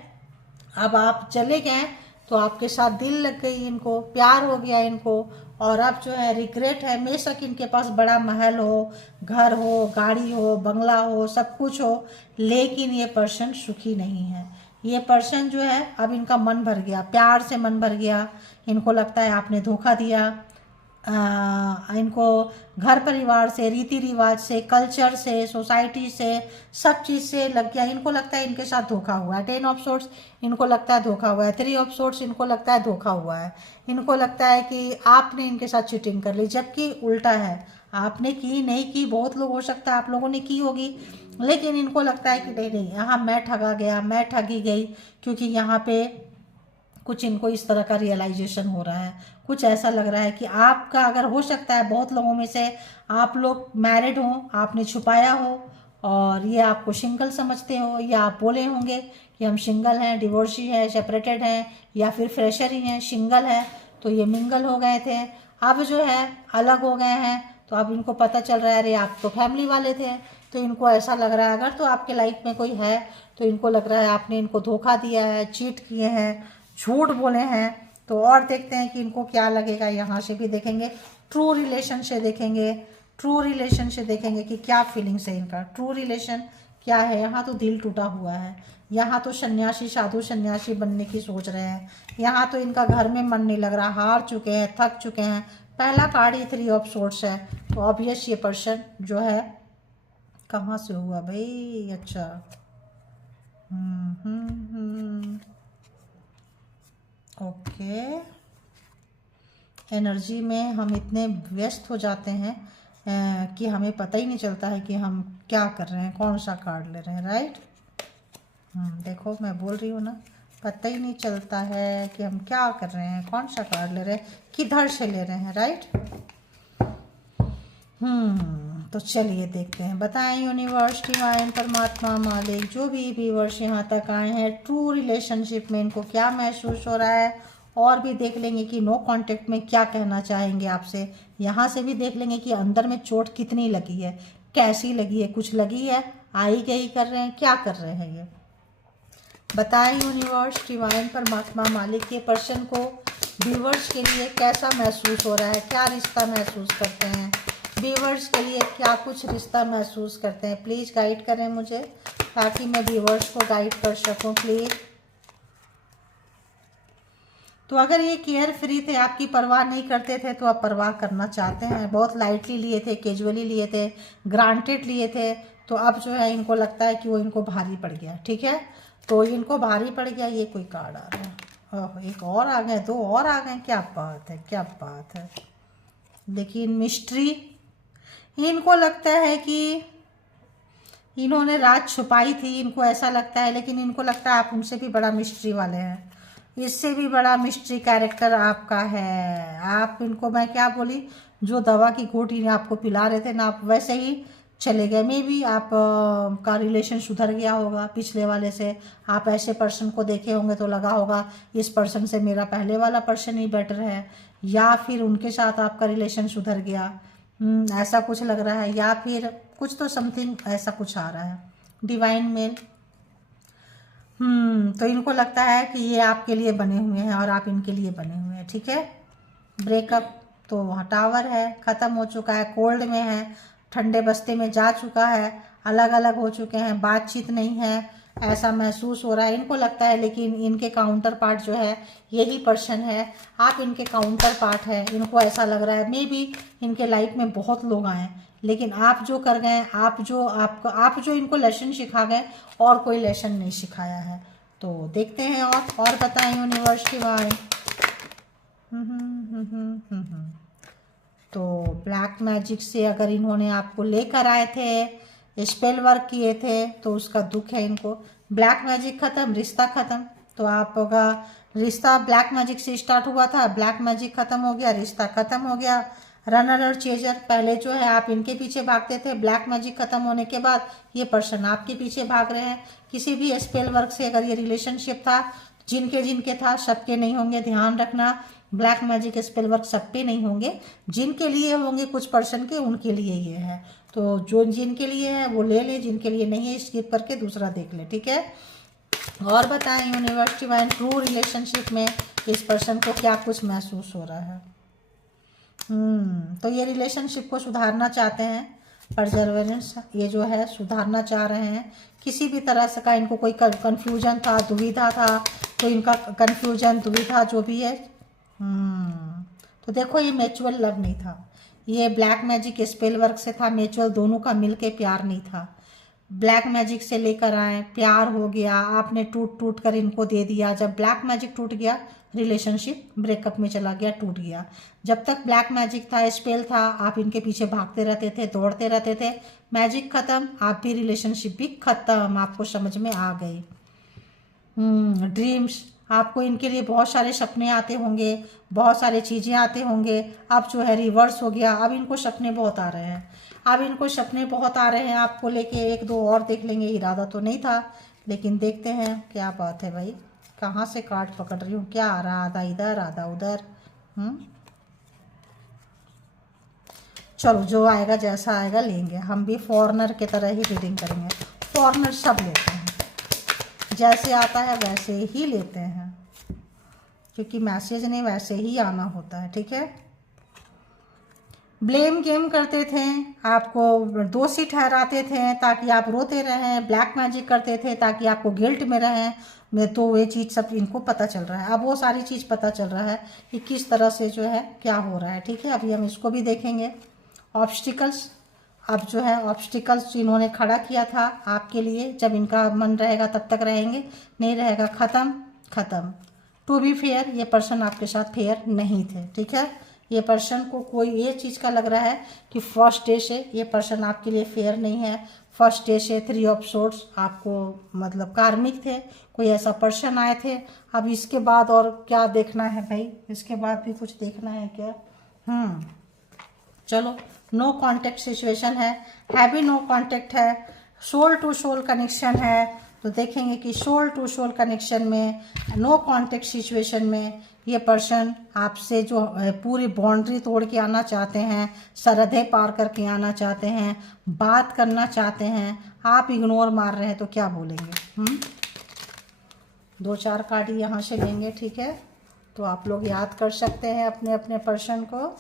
अब आप चले गए तो आपके साथ दिल लग गई इनको, प्यार हो गया इनको, और अब जो है रिग्रेट है। बेशक इनके पास बड़ा महल हो, घर हो, गाड़ी हो, बंगला हो, सब कुछ हो, लेकिन ये पर्सन सुखी नहीं है। ये पर्सन जो है, अब इनका मन भर गया, प्यार से मन भर गया, इनको लगता है आपने धोखा दिया, इनको घर परिवार से, रीति रिवाज से, कल्चर से, सोसाइटी से, सब चीज़ से लग गया। इनको लगता है इनके साथ धोखा हुआ है। 10 ऑफ सोर्ट्स इनको लगता है धोखा हुआ है। 3 ऑफ सोर्ट्स इनको लगता है धोखा हुआ है। इनको लगता है कि आपने इनके साथ चीटिंग कर ली, जबकि उल्टा है, आपने की नहीं की। बहुत लोग, हो सकता है आप लोगों ने की होगी, लेकिन इनको लगता है कि नहीं नहीं, यहाँ मैं ठगा गया, मैं ठगी गई, क्योंकि यहाँ पे कुछ इनको इस तरह का रियलाइजेशन हो रहा है। कुछ ऐसा लग रहा है कि आपका, अगर हो सकता है बहुत लोगों में से आप लोग मैरिड हो, आपने छुपाया हो और ये आपको सिंगल समझते हो, या आप बोले होंगे कि हम सिंगल हैं, डिवोर्सी हैं, सेपरेटेड हैं, या फिर फ्रेशर ही हैं, सिंगल है, तो ये मिंगल हो गए थे, अब जो है अलग हो गए हैं। तो अब इनको पता चल रहा है अरे आप तो फैमिली वाले थे। तो इनको ऐसा लग रहा है, अगर तो आपके लाइफ में कोई है तो इनको लग रहा है आपने इनको धोखा दिया है, चीट किए हैं, झूठ बोले हैं। तो और देखते हैं कि इनको क्या लगेगा। यहाँ से भी देखेंगे, ट्रू रिलेशन से देखेंगे, ट्रू रिलेशन से देखेंगे कि क्या फीलिंग्स है इनका, ट्रू रिलेशन क्या है। यहाँ तो दिल टूटा हुआ है, यहाँ तो सन्यासी, साधु सन्यासी बनने की सोच रहे हैं। यहाँ तो इनका घर में मन नहीं लग रहा, हार चुके हैं, थक चुके हैं। पहला कार्ड ही 3 ऑफ सोर्ट्स है, तो ऑब्वियस ये पर्सन जो है, कहाँ से हुआ भाई, अच्छा ओके। एनर्जी में हम इतने व्यस्त हो जाते हैं कि हमें पता ही नहीं चलता है कि हम क्या कर रहे हैं, कौन सा कार्ड ले रहे हैं, राइट। देखो मैं बोल रही हूँ ना, पता ही नहीं चलता है कि हम क्या कर रहे हैं, कौन सा कार्ड ले रहे हैं, किधर से ले रहे हैं, राइट। तो चलिए देखते हैं, बताएं यूनिवर्स, डिवाइन, परमात्मा, मालिक, जो भी व्यूअर्स यहाँ तक आए हैं, ट्रू रिलेशनशिप में इनको क्या महसूस हो रहा है। और भी देख लेंगे कि नो कांटेक्ट में क्या कहना चाहेंगे आपसे। यहाँ से भी देख लेंगे कि अंदर में चोट कितनी लगी है, कैसी लगी है, कुछ लगी है, आई गई कर रहे हैं, क्या कर रहे हैं ये। बताएं यूनिवर्स, डिवाइन, परमात्मा, मालिक के पर्सन को व्यूअर्स के लिए कैसा महसूस हो रहा है, क्या रिश्ता महसूस करते हैं, व्यूअर्स के लिए क्या कुछ रिश्ता महसूस करते हैं। प्लीज़ गाइड करें मुझे, ताकि मैं व्यूअर्स को गाइड कर सकूं प्लीज़। तो अगर ये केयर फ्री थे, आपकी परवाह नहीं करते थे, तो अब परवाह करना चाहते हैं। बहुत लाइटली लिए थे, कैजुअली लिए थे, ग्रांटेड लिए थे, तो अब जो है इनको लगता है कि वो इनको भारी पड़ गया। ठीक है, तो इनको भारी पड़ गया। ये कोई कार्ड आ रहा है, एक और आ गए, 2 और आ गए, क्या बात है, क्या बात है। देखिए मिस्ट्री, इनको लगता है कि इन्होंने रात छुपाई थी, इनको ऐसा लगता है, लेकिन इनको लगता है आप उनसे भी बड़ा मिस्ट्री वाले हैं, इससे भी बड़ा मिस्ट्री कैरेक्टर आपका है। आप इनको, मैं क्या बोली, जो दवा की घूंटी आपको पिला रहे थे ना, आप वैसे ही चले गए। मे बी आप का रिलेशन सुधर गया होगा पिछले वाले से। आप ऐसे पर्सन को देखे होंगे तो लगा होगा इस पर्सन से मेरा पहले वाला पर्सन ही बेटर है, या फिर उनके साथ आपका रिलेशन सुधर गया, ऐसा कुछ लग रहा है, या फिर कुछ तो समथिंग ऐसा कुछ आ रहा है। डिवाइन मेल, तो इनको लगता है कि ये आपके लिए बने हुए हैं और आप इनके लिए बने हुए हैं। ठीक है, ब्रेकअप, तो वहाँ टावर है, ख़त्म हो चुका है, कोल्ड में है, ठंडे बस्ते में जा चुका है, अलग अलग हो चुके हैं, बातचीत नहीं है, ऐसा महसूस हो रहा है इनको लगता है। लेकिन इनके काउंटर पार्ट जो है यही पर्सन है, आप इनके काउंटर पार्ट है। इनको ऐसा लग रहा है मे बी इनके लाइफ में बहुत लोग आए, लेकिन आप जो कर गए, आप जो इनको लेसन सिखा गए, और कोई लेसन नहीं सिखाया है। तो देखते हैं और बताएं यूनिवर्स डिवाइन। तो ब्लैक मैजिक से अगर इन्होंने आपको लेकर आए थे, स्पेल वर्क किए थे, तो उसका दुख है इनको। ब्लैक मैजिक ख़त्म, रिश्ता ख़त्म। तो आपका रिश्ता ब्लैक मैजिक से स्टार्ट हुआ था, ब्लैक मैजिक ख़त्म हो गया, रिश्ता ख़त्म हो गया। रनर और चेजर, पहले जो है आप इनके पीछे भागते थे, ब्लैक मैजिक ख़त्म होने के बाद ये पर्सन आपके पीछे भाग रहे हैं। किसी भी स्पेल वर्क से अगर ये रिलेशनशिप था, जिनके था, सबके नहीं होंगे, ध्यान रखना। ब्लैक मैजिक स्पेल वर्क सब पे नहीं होंगे, जिनके लिए होंगे कुछ पर्सन के, उनके लिए ये है। तो जो जिनके लिए है वो ले लें, जिनके लिए नहीं है स्किप करके दूसरा देख ले। ठीक है, और बताएं यूनिवर्स डिवाइन, ट्रू रिलेशनशिप में इस पर्सन को क्या कुछ महसूस हो रहा है। तो ये रिलेशनशिप को सुधारना चाहते हैं, परजर्वेरेंस ये जो है सुधारना चाह रहे हैं। किसी भी तरह से का इनको कोई कन्फ्यूजन था, दुविधा था, तो इनका कन्फ्यूजन, दुविधा जो भी है, तो देखो ये म्यूचुअल लव नहीं था, ये ब्लैक मैजिक स्पेल वर्क से था, म्यूचुअल दोनों का मिलके प्यार नहीं था। ब्लैक मैजिक से लेकर आए, प्यार हो गया, आपने टूट टूट कर इनको दे दिया। जब ब्लैक मैजिक टूट गया, रिलेशनशिप ब्रेकअप में चला गया, टूट गया। जब तक ब्लैक मैजिक था, स्पेल था, आप इनके पीछे भागते रहते थे, दौड़ते रहते थे। मैजिक खत्म, आप भी रिलेशनशिप भी खत्म, आपको समझ में आ गई। ड्रीम्स, आपको इनके लिए बहुत सारे सपने आते होंगे, बहुत सारी चीज़ें आते होंगे। अब जो है रिवर्स हो गया, अब इनको सपने बहुत आ रहे हैं, अब इनको सपने बहुत आ रहे हैं आपको लेके। एक दो और देख लेंगे, इरादा तो नहीं था लेकिन देखते हैं क्या बात है भाई। कहाँ से कार्ड पकड़ रही हूँ, क्या आ रहा, आधा इधर आधा उधर। चलो जो आएगा जैसा आएगा लेंगे, हम भी फॉरेनर की तरह ही रीडिंग करेंगे। फॉरेनर सब लेते हैं, जैसे आता है वैसे ही लेते हैं, क्योंकि मैसेज ने वैसे ही आना होता है, ठीक है। ब्लेम गेम करते थे, आपको दोषी ठहराते थे ताकि आप रोते रहें। ब्लैक मैजिक करते थे ताकि आपको गिल्ट में रहें। मैं तो ये चीज़ सब इनको पता चल रहा है, अब वो सारी चीज़ पता चल रहा है कि किस तरह से जो है क्या हो रहा है, ठीक है। अभी हम इसको भी देखेंगे। ऑब्स्टिकल्स, अब जो है ऑब्स्टिकल्स इन्होंने खड़ा किया था आपके लिए, जब इनका मन रहेगा तब तक रहेंगे, नहीं रहेगा ख़त्म ख़त्म। टू बी फेयर, ये पर्सन आपके साथ फेयर नहीं थे, ठीक है। ये पर्सन को कोई ये चीज़ का लग रहा है कि फर्स्ट डे से ये पर्सन आपके लिए फेयर नहीं है। फर्स्ट डे से 3 ऑफ सोर्ड्स आपको मतलब कार्मिक थे, कोई ऐसा पर्सन आए थे। अब इसके बाद और क्या देखना है भाई, इसके बाद भी कुछ देखना है क्या? चलो, नो कांटेक्ट सिचुएशन है, हैवी नो कांटेक्ट है, सोल टू सोल कनेक्शन है। तो देखेंगे कि सोल टू सोल कनेक्शन में, नो कांटेक्ट सिचुएशन में ये पर्सन आपसे जो पूरी बाउंड्री तोड़ के आना चाहते हैं, सरहदें पार करके आना चाहते हैं, बात करना चाहते हैं, आप इग्नोर मार रहे हैं तो क्या बोलेंगे? 2-4 कार्ड यहाँ से लेंगे, ठीक है। तो आप लोग याद कर सकते हैं अपने अपने पर्सन को।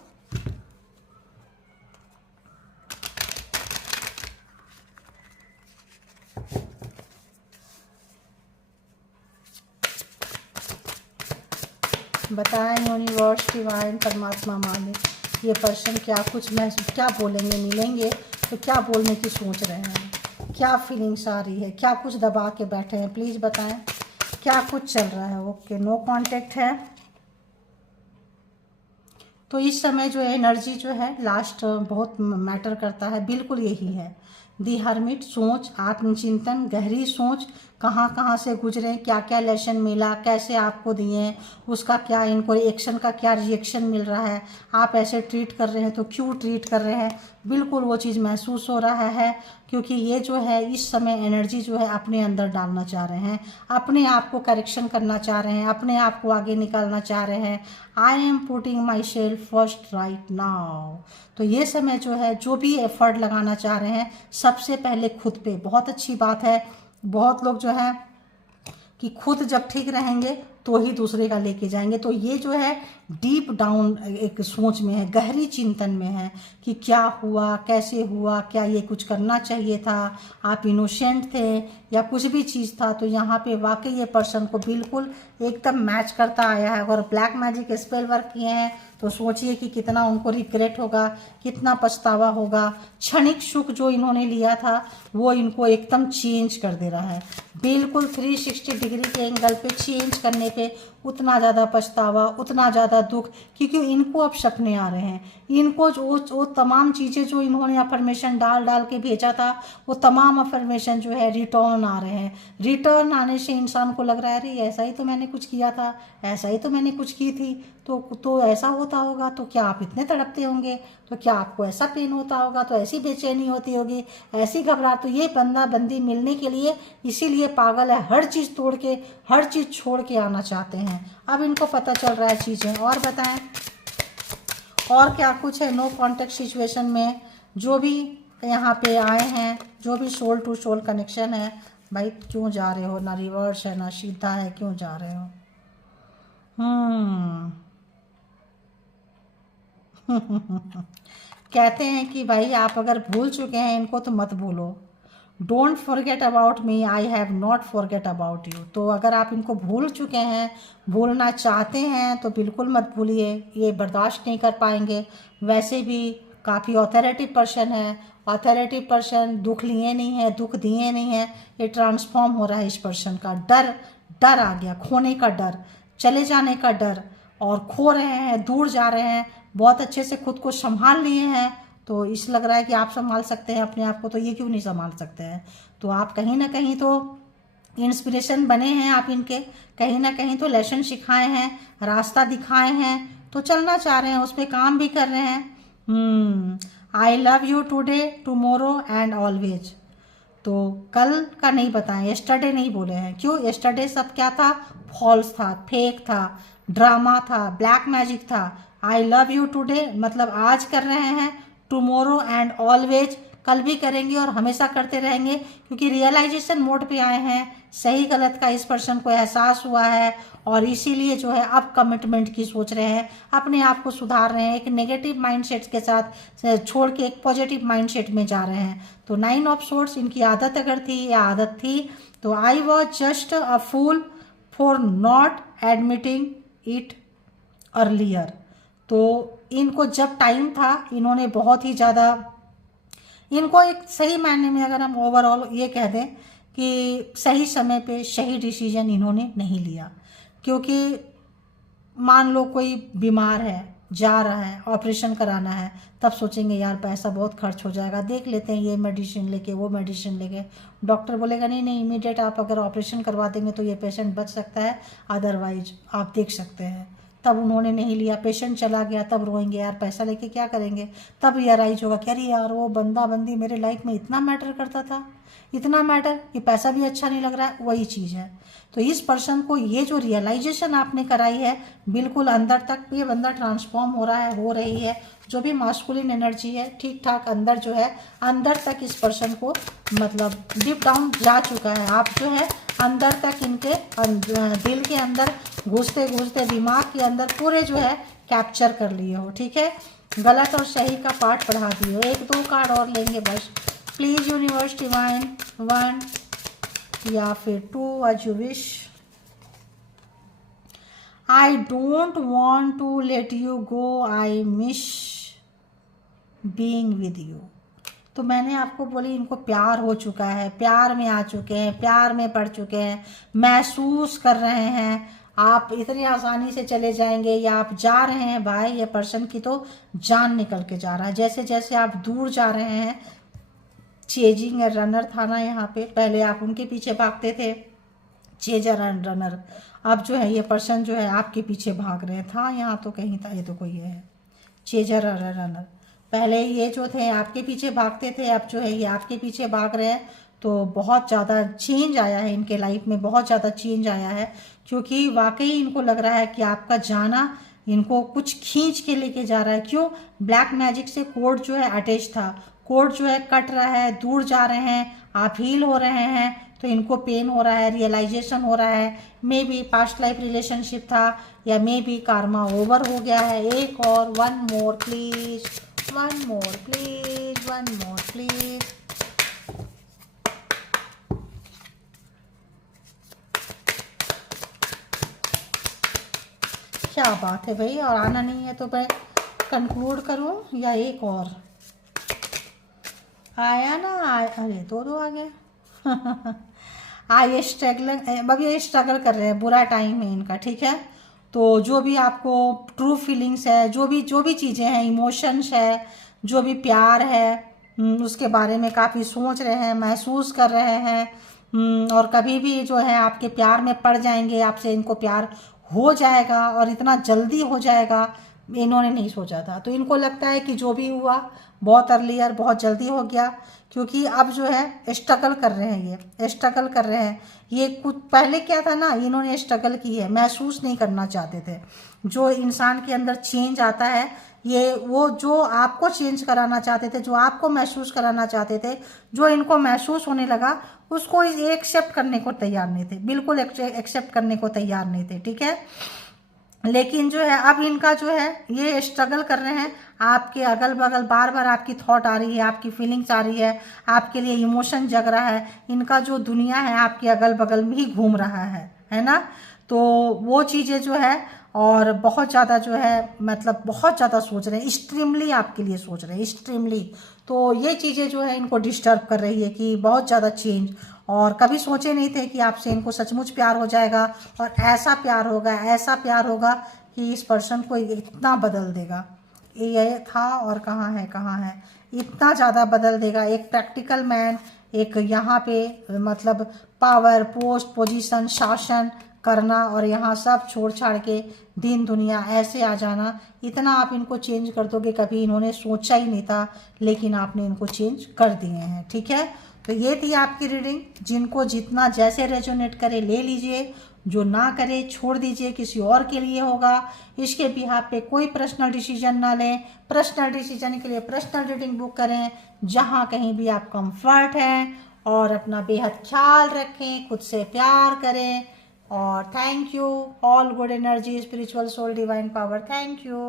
बताएं यूनिवर्स, डिवाइन, परमात्मा, मालिक, ये पर्सन क्या कुछ महसूस, क्या बोलेंगे, मिलेंगे तो क्या बोलने की सोच रहे हैं, क्या फीलिंग्स आ रही है, क्या कुछ दबा के बैठे हैं, प्लीज़ बताएं क्या कुछ चल रहा है। ओके, नो कांटेक्ट है। तो इस समय जो एनर्जी जो है लास्ट बहुत मैटर करता है, बिल्कुल यही है। दी हर्मिट, सोच, आत्मचिंतन, गहरी सोच, कहाँ कहाँ से गुजरे, क्या क्या लेसन मिला, कैसे आपको दिए, उसका क्या इनको एक्शन का क्या रिएक्शन मिल रहा है, आप ऐसे ट्रीट कर रहे हैं तो क्यों ट्रीट कर रहे हैं, बिल्कुल वो चीज़ महसूस हो रहा है। क्योंकि ये जो है इस समय एनर्जी जो है अपने अंदर डालना चाह रहे हैं, अपने आप को करेक्शन करना चाह रहे हैं, अपने आप को आगे निकालना चाह रहे हैं। I am putting my self first right now. तो ये समय जो है जो भी एफर्ट लगाना चाह रहे हैं सबसे पहले खुद पे, बहुत अच्छी बात है। बहुत लोग जो है कि खुद जब ठीक रहेंगे तो ही दूसरे का लेके जाएंगे। तो ये जो है डीप डाउन एक सोच में है, गहरी चिंतन में है कि क्या हुआ, कैसे हुआ, क्या ये कुछ करना चाहिए था, आप इनोसेंट थे या कुछ भी चीज़ था। तो यहाँ पे वाकई ये पर्सन को बिल्कुल एकदम मैच करता आया है। अगर ब्लैक मैजिक स्पेल वर्क किए हैं तो सोचिए कि कितना उनको रिग्रेट होगा, कितना पछतावा होगा। क्षणिक सुख जो इन्होंने लिया था वो इनको एकदम चेंज कर दे रहा है, बिल्कुल 360 डिग्री के एंगल पे चेंज करने पे उतना ज़्यादा पछतावा, उतना ज़्यादा दुख, क्योंकि इनको अब सपने आ रहे हैं। इनको जो तमाम चीज़ें जो इन्होंने अफर्मेशन डाल डाल के भेजा था वो तमाम अफर्मेशन जो है रिटर्न आ रहे हैं। रिटर्न आने से इंसान को लग रहा है अरे ऐसा ही तो मैंने कुछ किया था, ऐसा ही तो मैंने कुछ की थी, तो ऐसा होता होगा, तो क्या आप इतने तड़पते होंगे, तो क्या आपको ऐसा पेन होता होगा, तो ऐसी बेचैनी होती होगी, ऐसी घबराहट। तो ये बंदा बंदी मिलने के लिए इसीलिए पागल है, हर चीज़ तोड़ के, हर चीज़ छोड़ के आना चाहते हैं। अब इनको पता चल रहा है चीज़ें। और बताएं और क्या कुछ है नो कॉन्टेक्ट सिचुएशन में, जो भी यहाँ पे आए हैं, जो भी सोल टू सोल कनेक्शन है। भाई क्यों जा रहे हो, ना रिवर्स है ना सीधा है, क्यों जा रहे हो? कहते हैं कि भाई आप अगर भूल चुके हैं इनको तो मत भूलो, don't forget about me, I have not forget about you. तो अगर आप इनको भूल चुके हैं, भूलना चाहते हैं तो बिल्कुल मत भूलिए, ये बर्दाश्त नहीं कर पाएंगे। वैसे भी काफ़ी ऑथोरेटिव पर्सन है, ऑथोरेटिव पर्सन दुख लिए नहीं है, दुख दिए नहीं है। ये ट्रांसफॉर्म हो रहा है इस पर्सन का। डर डर आ गया, खोने का डर, चले जाने का डर, और खो रहे हैं, दूर जा रहे हैं। बहुत अच्छे से खुद को संभाल लिए हैं, तो इस लग रहा है कि आप संभाल सकते हैं अपने आप को, तो ये क्यों नहीं संभाल सकते हैं। तो आप कहीं ना कहीं तो इंस्पिरेशन बने हैं आप इनके, कहीं ना कहीं तो लेसन सिखाए हैं, रास्ता दिखाए हैं, तो चलना चाह रहे हैं, उस पर काम भी कर रहे हैं। I love you today, tomorrow and always. तो कल का नहीं बताएं, येस्टरडे नहीं बोले हैं। क्यों? येस्टरडे सब क्या था? फॉल्स था, फेक था, ड्रामा था, ब्लैक मैजिक था। आई लव यू टुडे मतलब आज कर रहे हैं, टुमारो एंड ऑलवेज कल भी करेंगे और हमेशा करते रहेंगे, क्योंकि रियलाइजेशन मोड पे आए हैं। सही गलत का इस पर्सन को एहसास हुआ है, और इसीलिए जो है अब कमिटमेंट की सोच रहे हैं, अपने आप को सुधार रहे हैं, एक नेगेटिव माइंडसेट के साथ छोड़ के एक पॉजिटिव माइंडसेट में जा रहे हैं। तो 9 ऑफ सोर्ड्स इनकी आदत अगर थी या आदत थी, तो I was just a fool for not admitting it earlier. तो इनको जब टाइम था, इन्होंने बहुत ही ज़्यादा, इनको एक सही मायने में अगर हम ओवरऑल ये कह दें कि सही समय पे सही डिसीजन इन्होंने नहीं लिया। क्योंकि मान लो कोई बीमार है, जा रहा है, ऑपरेशन कराना है, तब सोचेंगे यार पैसा बहुत खर्च हो जाएगा, देख लेते हैं ये मेडिसिन लेके वो मेडिसिन लेके। डॉक्टर बोलेगा नहीं नहीं, इमीडिएट आप अगर ऑपरेशन करवा देंगे तो ये पेशेंट बच सकता है, अदरवाइज आप देख सकते हैं। तब उन्होंने नहीं लिया, पेशेंट चला गया, तब रोएंगे यार पैसा लेके क्या करेंगे। तब रियलाइज होगा कि अरे यार वो बंदा बंदी मेरे लाइफ में इतना मैटर करता था, इतना मैटर कि पैसा भी अच्छा नहीं लग रहा है, वही चीज़ है। तो इस पर्सन को ये जो रियलाइजेशन आपने कराई है, बिल्कुल अंदर तक ये बंदा ट्रांसफॉर्म हो रहा है, हो रही है। जो भी मास्कुलिन एनर्जी है ठीक ठाक अंदर जो है, अंदर तक इस पर्सन को मतलब डीप डाउन जा चुका है। आप जो है अंदर तक इनके दिल के अंदर घुसते घुसते दिमाग के अंदर पूरे जो है कैप्चर कर लिए हो। ठीक है, गलत और सही का पाठ पढ़ा दिए हो। 1-2 कार्ड और लेंगे बस। प्लीज़ यूनिवर्स डिवाइन 1 या फिर 2 as you wish। I don't want to let you go, I miss being with you. तो मैंने आपको बोली इनको प्यार हो चुका है, प्यार में आ चुके हैं, प्यार में पड़ चुके हैं, महसूस कर रहे हैं आप इतनी आसानी से चले जाएंगे या आप जा रहे हैं। भाई ये पर्सन की तो जान निकल के जा रहा है। जैसे जैसे आप दूर जा रहे हैं, चेजिंग रनर था ना यहाँ पे, पहले आप उनके पीछे भागते थे, चेजर एंड रनर। अब जो है ये पर्सन जो है आपके पीछे भाग रहे था। यहाँ तो कहीं था, ये तो कोई है चेजर और रनर। पहले ये जो थे आपके पीछे भागते थे, अब जो है ये आपके पीछे भाग रहे हैं। तो बहुत ज़्यादा चेंज आया है इनके लाइफ में, बहुत ज़्यादा चेंज आया है, क्योंकि वाकई इनको लग रहा है कि आपका जाना इनको कुछ खींच के लेके जा रहा है। क्यों? ब्लैक मैजिक से कोड जो है अटैच था, कोड जो है कट रहा है, दूर जा रहे हैं, आप हील हो रहे हैं, तो इनको पेन हो रहा है, रियलाइजेशन हो रहा है। May be past life relationship था, या मे बी कार्मा ओवर हो गया है। एक और 1 more please, 1 more please, 1 more please. क्या बात है भाई, और आना नहीं है तो मैं कंक्लूड करूं या एक और आया ना? अरे 2 आ गया। ये स्ट्रगल, अभी ये स्ट्रगल कर रहे हैं, बुरा टाइम है इनका। ठीक है, तो जो भी आपको ट्रू फीलिंग्स है, जो भी चीज़ें हैं, इमोशंस है, जो भी प्यार है, उसके बारे में काफ़ी सोच रहे हैं, महसूस कर रहे हैं, और कभी भी जो है आपके प्यार में पड़ जाएंगे, आपसे इनको प्यार हो जाएगा और इतना जल्दी हो जाएगा, इन्होंने नहीं सोचा था। तो इनको लगता है कि जो भी हुआ बहुत अर्लियर, बहुत जल्दी हो गया, क्योंकि अब जो है स्ट्रगल कर रहे हैं, ये स्ट्रगल कर रहे हैं। ये कुछ पहले क्या था ना, इन्होंने स्ट्रगल की है, महसूस नहीं करना चाहते थे। जो इंसान के अंदर चेंज आता है, ये वो जो आपको चेंज कराना चाहते थे, जो आपको महसूस कराना चाहते थे, जो इनको महसूस होने लगा, उसको एक्सेप्ट करने को तैयार नहीं थे, बिल्कुल एक्सेप्ट करने को तैयार नहीं थे। ठीक है, लेकिन जो है अब इनका जो है ये स्ट्रगल कर रहे हैं, आपके अगल बगल बार बार आपकी थॉट आ रही है, आपकी फीलिंग्स आ रही है, आपके लिए इमोशन जग रहा है, इनका जो दुनिया है आपके अगल बगल में ही घूम रहा है ना। तो वो चीज़ें जो है, और बहुत ज़्यादा जो है मतलब बहुत ज़्यादा सोच रहे हैं, एक्सट्रीमली आपके लिए सोच रहे हैं, एक्सट्रीमली। तो ये चीज़ें जो है इनको डिस्टर्ब कर रही है कि बहुत ज़्यादा चेंज, और कभी सोचे नहीं थे कि आपसे इनको सचमुच प्यार हो जाएगा और ऐसा प्यार होगा, ऐसा प्यार होगा कि इस पर्सन को इतना बदल देगा। ये था और कहाँ है, कहाँ है, इतना ज़्यादा बदल देगा। एक प्रैक्टिकल मैन, एक यहाँ पे मतलब पावर, पोस्ट, पोजीशन, शासन करना, और यहाँ सब छोड़ छाड़ के दीन दुनिया ऐसे आ जाना, इतना आप इनको चेंज कर दोगे, कभी इन्होंने सोचा ही नहीं था, लेकिन आपने इनको चेंज कर दिए हैं। ठीक है, तो ये थी आपकी रीडिंग। जिनको जितना जैसे रेजोनेट करे ले लीजिए, जो ना करे छोड़ दीजिए, किसी और के लिए होगा। इसके बिहाफ पे कोई पर्सनल डिसीजन ना लें। पर्सनल डिसीजन के लिए पर्सनल रीडिंग बुक करें, जहाँ कहीं भी आप कंफर्ट हैं, और अपना बेहद ख्याल रखें, खुद से प्यार करें। और thank you, all good energy, spiritual soul, divine power, thank you.